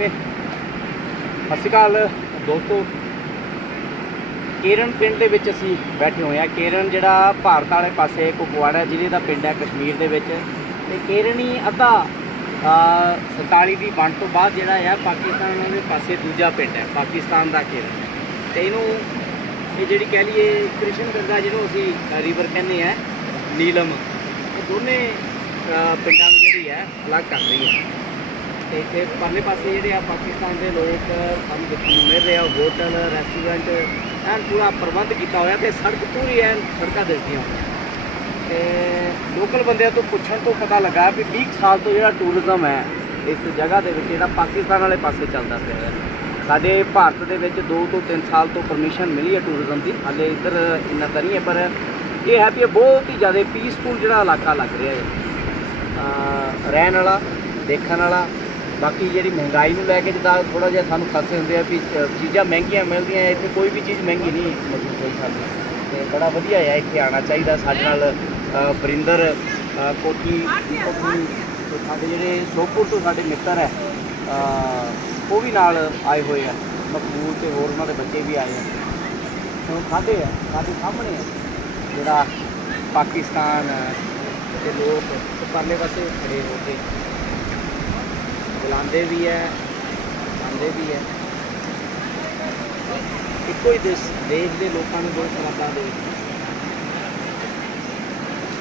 ਫਤਿਹ ਸਤਿ ਸ਼੍ਰੀ ਅਕਾਲ ਦੋਸਤੋ ਕੇਰਨ ਪਿੰਡ ਦੇ ਵਿੱਚ ਅਸੀਂ ਬੈਠੇ ਹੋਏ ਆ ਕੇਰਨ ਜਿਹੜਾ ਭਾਰਤ ਵਾਲੇ ਪਾਸੇ ਕੁਪਵਾੜਾ ਜ਼ਿਲ੍ਹੇ ਦਾ ਪਿੰਡ ਹੈ ਕਸ਼ਮੀਰ ਦੇ ਵਿੱਚ ਤੇ ਕੇਰਨ ਹੀ ਅੱਧਾ ਅ, 47 ਦੀ ਵੰਡ ਤੋਂ ਬਾਅਦ ਜਿਹੜਾ ਆ ਪਾਕਿਸਤਾਨ ਦੇ ਪਾਸੇ ਦੂਜਾ ਪਿੰਡ ਹੈ ਪਾਕਿਸਤਾਨ ਦਾ ਕੇਰਨ ਤੇ ਇਹਨੂੰ ਇਹ ਜਿਹੜੀ ਕਹਿ ਲਈਏ ਕ੍ਰਿਸ਼ਨ ਗੰਗਾ ਜਿਹਨੂੰ ਅਸੀਂ ਰਿਵਰ ਕਹਿੰਦੇ ਆ ਨੀਲਮ ਇਹ ਦੋਨੇ ਪਿੰਡਾਂ ਨੂੰ ਜਿਹੜੀ ਹੈ ਅਲੱਗ ਕਰ ਰਹੀ ਹੈ ਤੇ ਇੱਥੇ ਪਰਲੇ ਪਾਸੇ ਜਿਹੜੇ ਆ ਪਾਕਿਸਤਾਨ ਦੇ ਲੋਕ ਸਾਨੂੰ ਦੇਖਣ ਨੂੰ ਮਿਲ ਰਹੇ ਆ, ਹੋਟਲ ਰੈਸਟੋਰੈਂਟ ਐਨ ਪੂਰਾ ਪ੍ਰਬੰਧ ਕੀਤਾ ਹੋਇਆ ਤੇ ਸੜਕ ਪੂਰੀ ਐਨ ਸੜਕਾਂ ਦਿਸਦੀਆਂ ਹੋਈਆਂ। ਤੇ ਲੋਕਲ ਬੰਦਿਆਂ ਤੋਂ ਪੁੱਛਣ ਤੋਂ ਪਤਾ ਲੱਗਾ ਵੀ 20 ਕੁ ਸਾਲ ਤੋਂ ਜਿਹੜਾ ਟੂਰਿਜ਼ਮ ਹੈ, ਇਸ ਜਗ੍ਹਾ ਦੇ ਵਿੱਚ ਜਿਹੜਾ ਪਾਕਿਸਤਾਨ ਵਾਲੇ ਪਾਸੇ ਚੱਲਦਾ ਪਿਆ ਹੈ। ਸਾਡੇ ਭਾਰਤ ਦੇ ਵਿੱਚ 2 ਤੋਂ 3 ਸਾਲ ਤੋਂ ਪਰਮਿਸ਼ਨ ਮਿਲੀ ਹੈ ਟੂਰਿਜ਼ਮ ਦੀ, ਹਾਲੇ ਇੱਧਰ ਇੰਨਾ ਤਾਂ ਨਹੀਂ ਹੈ, ਪਰ ਇਹ ਹੈ ਵੀ ਇਹ ਬਹੁਤ ਹੀ ਜ਼ਿਆਦਾ ਪੀਸਫੁਲ ਜਿਹੜਾ ਇਲਾਕਾ ਲੱਗ ਰਿਹਾ ਹੈ। ਰਹਿਣ ਵਾਲਾ, ਦੇਖਣ ਵਾਲਾ ਬਾਕੀ ਜਿਹੜੀ ਮਹਿੰਗਾਈ ਨੂੰ ਲੈ ਕੇ ਜਿੱਦਾਂ ਥੋੜਾ ਜਿਹਾ ਸਾਨੂੰ ਖਾਸੇ ਹੁੰਦੇ ਆ ਵੀ ਚੀਜ਼ਾਂ ਮਹਿੰਗੀਆਂ ਮਿਲਦੀਆਂ ਇੱਥੇ ਕੋਈ ਵੀ ਚੀਜ਼ ਮਹਿੰਗੀ ਨਹੀਂ ਮਹਿਸੂਸ ਹੋਈ ਸਾਨੂੰ। ਤੇ ਬੜਾ ਵਧੀਆ ਆ ਇੱਥੇ ਆਉਣਾ ਚਾਹੀਦਾ ਸਾਡੇ ਨਾਲ ਅ, ਵਰਿੰਦਰ ਕੋਠੀ ਸਾਡੇ ਜਿਹੜੇ ਸੋਪੁਰ ਤੋਂ ਸਾਡੇ ਮਿੱਤਰ ਹੈ ਉਹ ਵੀ ਨਾਲ ਆਏ ਹੋਏ ਆ ਮਕਬੂਲ ਤੇ ਹੋਰ ਉਹਨਾਂ ਦੇ ਬੱਚੇ ਵੀ ਆਏ ਆ। ਹੁਣ ਖਾਦੇ ਆ ਸਾਡੇ ਸਾਹਮਣੇ ਆ ਜਿਹੜਾ ਪਾਕਿਸਤਾਨ ਦੇ ਲੋਕ ਪਰਲੇ ਪਾਸੇ ਖੜੇ ਹੋ ਕੇ। ਬੁਲਾਉਂਦੇ ਵੀ ਹੈ ਖਾਂਦੇ ਵੀ ਹੈ। ਇੱਕੋ ਹੀ ਦੇਸ਼ ਦੇਸ਼ ਦੇ ਲੋਕਾਂ ਨੂੰ ਬਹੁਤ ਸਵਾਦਾਂ ਦੇ